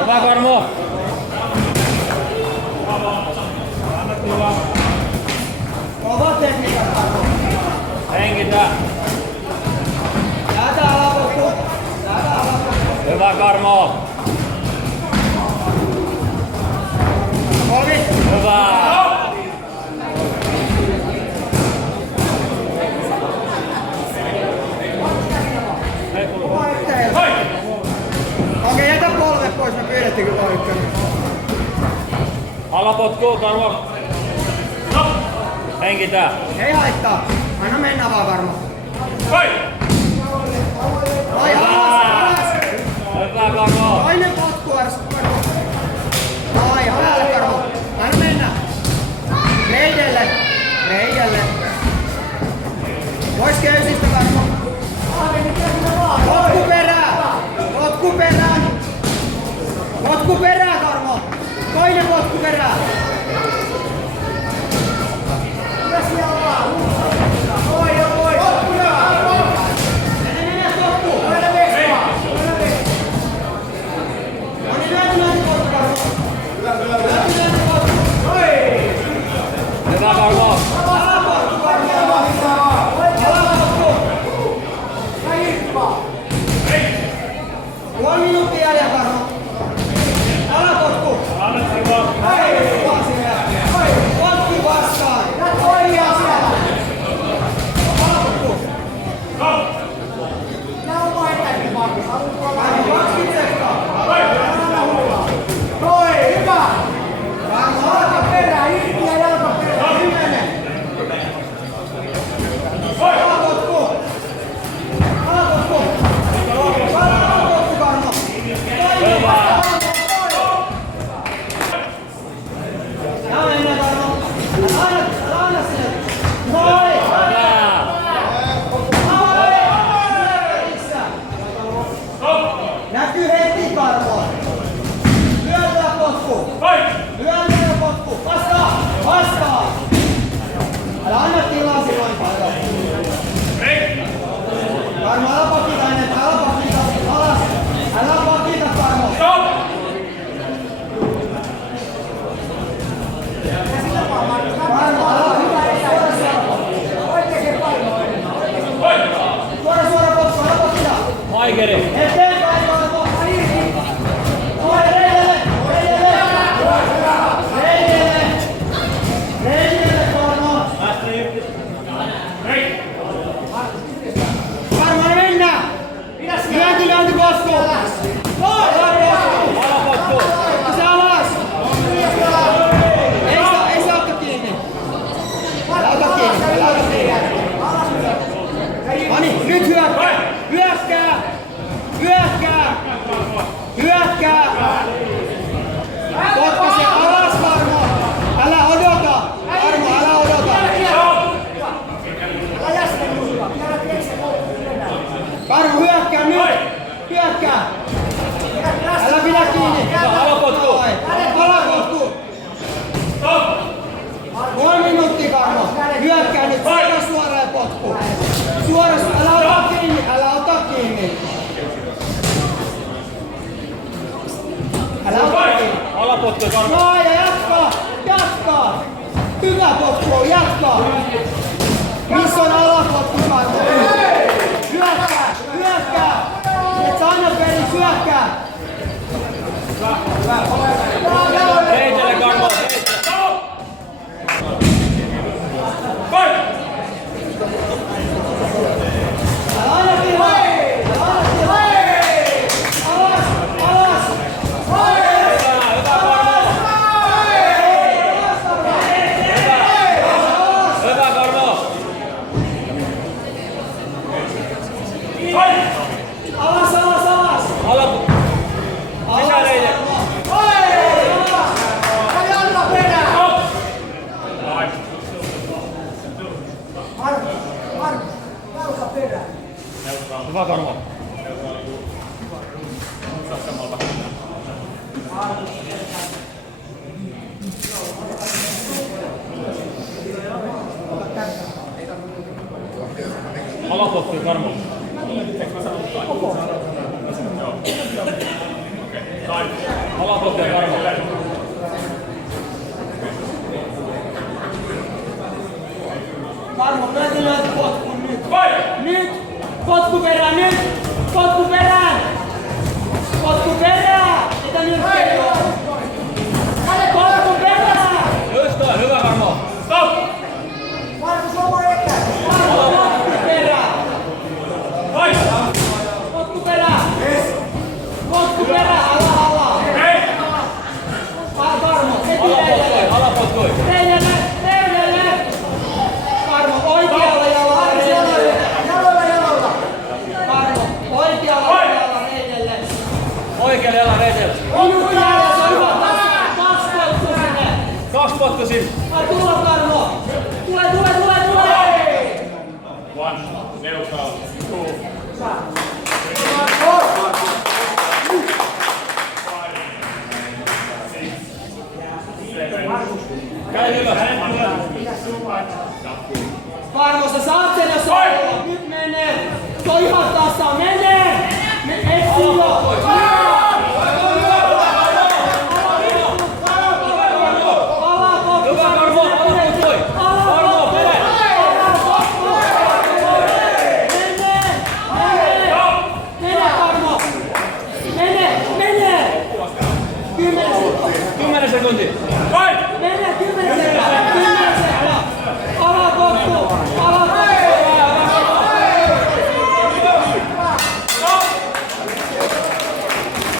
Hyvä Karmo! Kova tekniikka Karmo. Hengitä! Täältä alapotku. Hyvä Karmo! Kolmi. Hyvä! Okei, jätä polve pois, me pyydettiin kyllä oikein. Alapotku, Karmo! Hengitä! Ei haittaa. Anna mennä vaan Karmo. Vai! Vai alas! Hyvä Karmo! Toinen potku Karmo. Vai alalle Karmo. Anna mennä. Reidelle. Reidelle. Pois köysistä Karmo. Potku perään. Potku perään. Potku perään Karmo. Toinen potku perään. Hyvä Karmo! 1 minuutti jäljellä Karmo. Alapotku. Potku vastaan. Alapotku. Karmo, 20 sekkaa. Karmo, alapotku. 10. Alapotku. Alapotku. Alapotku Karmo. Hyvä! Ja mennään Karmo. Anna sinne. Moi! Hyvä! Näkyy heti Karmo. Lyöntää potku. Lyöntää potku. Vastaa! Vastaa! Älä anna tilaa silloin paljon. Karmo, älä pakita ennen. Älä pakita. Alas. Älä pakita Karmo. Karmo, älä suora potku. Älä pakita. Maikeri! Eteenpäin Karmo. Reidelle. Reidelle. Reidelle. Reidelle Karmo. Karmo, mennään. Lyönti potku. Alapotku! Se alas. Ei saa ottaa kiinni. Älä ota kiinni. Älä ota kiinni. Noniin, nyt hyökkää. Hyökkää. Hyökkää. Hyökkää. Potkaise alas Karmo. Älä odota. Karmo, älä odota. Karmo, hyökkää nyt. Hyökkää. Älä pidä kiinni. Alapotku! Alapotku. 3 minuuttia Karmo. Hyökkää nyt. Suora suoraan potku. Suora. Älä ota kiinni. Älä ota kiinni. Älä ota kiinni. Alapotku, Karmo! Laaja, jatkaa. Jatkaa. Hyvä potku. Jatkaa. Missä on alapotku Karmo? Hyökkää. Hyökkää. Et sä anna perin. Hyökkää. Reitelle Karmo! Aina tilaa! Aina tilaa! Alas! Alas! Hyvä Karmo! Hyvä Karmo! Alas! Alas! Alas! Alapotku! Sisäreide! Hyvä Karmo! Alapotku Karmo! Okei. Alapotku ja Karmo. Karmo, myötä lyöt potkun nyt. Nyt! Potku perään, nyt! Potku perään! Potku perään! Mitä nyrkkeilyä? Potku perään! Just toi, hyvä Karmo. Stop! Karmo, potku perään! Potku perään! Potku perään! Ala! Karmo, heti teille! Alapotkui. Teille! Karmo, oikealla jalalla reidelle! Karmo, oikealla jalalla reidelle! Oikealle jalan reitelle. Minuutti jäljellä, se on hyvä! Kaksi potku sinne! 2 potku sinne. Ai tulla Karmo! Tule! One, neutral, two, Käy hyvä. Karmo, sä saat sen jos on. Nyt menee! Se on ihan tasan, menee! Et silloin! Hyvä Karmo, alapotkui. Karmo, pele. Mene Karmo! Mene! 10 sekuntia. Mene 10 sekkaa! Alapotku!